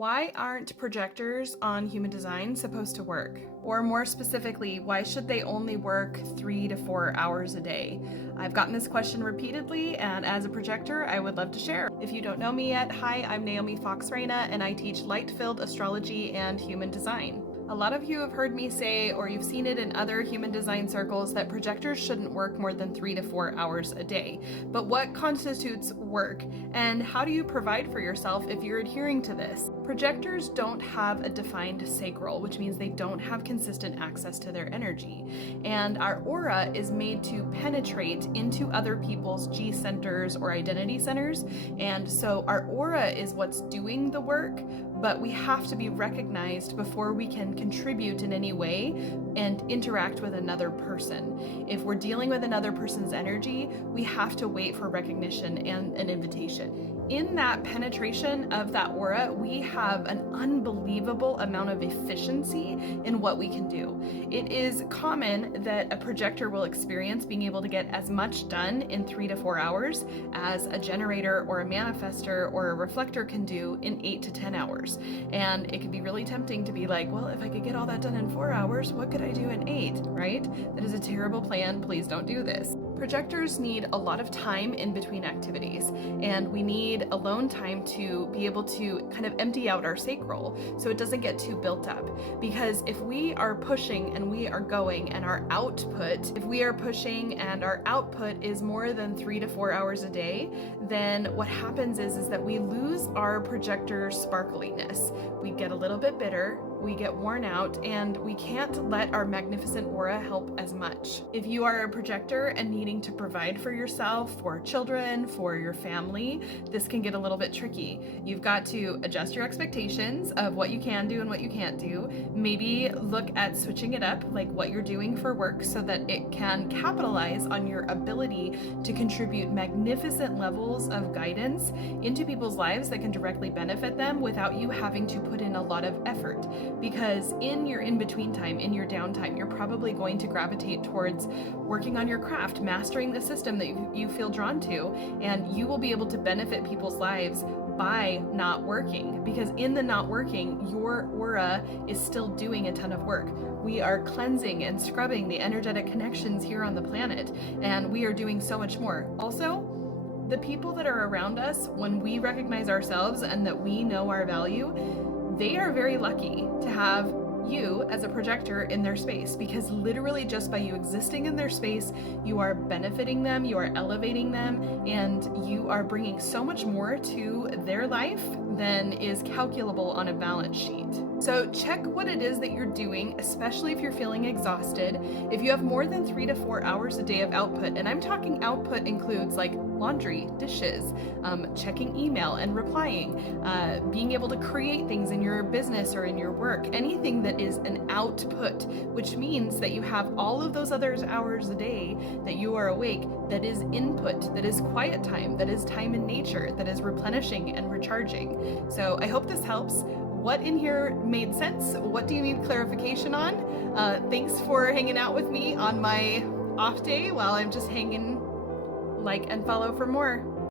Why aren't projectors on human design supposed to work? Or more specifically, why should they only work 3 to 4 hours a day? I've gotten this question repeatedly, and as a projector, I would love to share. If you don't know me yet, hi, I'm Naomi Fox-Reina, and I teach light-filled astrology and human design. A lot of you have heard me say, or you've seen it in other human design circles, that projectors shouldn't work more than 3 to 4 hours a day. But what constitutes work, and how do you provide for yourself if you're adhering to this? Projectors don't have a defined sacral, which means they don't have consistent access to their energy. And our aura is made to penetrate into other people's G centers or identity centers. And so our aura is what's doing the work, but we have to be recognized before we can contribute in any way and interact with another person. If we're dealing with another person's energy, we have to wait for recognition and an invitation. In that penetration of that aura, we have an unbelievable amount of efficiency in what we can do. It is common that a projector will experience being able to get as much done in 3 to 4 hours as a generator or a manifester or a reflector can do in 8 to 10 hours. And it can be really tempting to be like, well, if I could get all that done in 4 hours, what could I do in 8, right? That is a terrible plan. Please don't do this. Projectors need a lot of time in between activities, and we need alone time to be able to kind of empty out our sacral so it doesn't get too built up. Because if we are pushing and we are going and our output, if we are pushing and our output is more than 3 to 4 hours a day, then what happens is that we lose our projector sparkliness. We get a little bit bitter, we get worn out, and we can't let our magnificent aura help as much. If you are a projector and needing to provide for yourself, for children, for your family, this can get a little bit tricky. You've got to adjust your expectations of what you can do and what you can't do. Maybe look at switching it up, like what you're doing for work, so that it can capitalize on your ability to contribute magnificent levels of guidance into people's lives that can directly benefit them without you having to put in a lot of effort. Because in your in-between time, in your downtime, you're probably going to gravitate towards working on your craft, mastering the system that you feel drawn to, and you will be able to benefit people's lives by not working. Because in the not working, your aura is still doing a ton of work. We are cleansing and scrubbing the energetic connections here on the planet, and we are doing so much more. Also, the people that are around us, when we recognize ourselves and that we know our value, they are very lucky to have you as a projector in their space, because literally just by you existing in their space, you are benefiting them, you are elevating them, and you are bringing so much more to their life than is calculable on a balance sheet. So check what it is that you're doing, especially if you're feeling exhausted. If you have more than 3 to 4 hours a day of output, and I'm talking output includes like laundry, dishes, checking email and replying, being able to create things in your business or in your work, anything that is an output, which means that you have all of those other hours a day that you are awake, that is input, that is quiet time, that is time in nature, that is replenishing and recharging. So I hope this helps. What in here made sense? What do you need clarification on? Thanks for hanging out with me on my off day while I'm just hanging. Like and follow for more.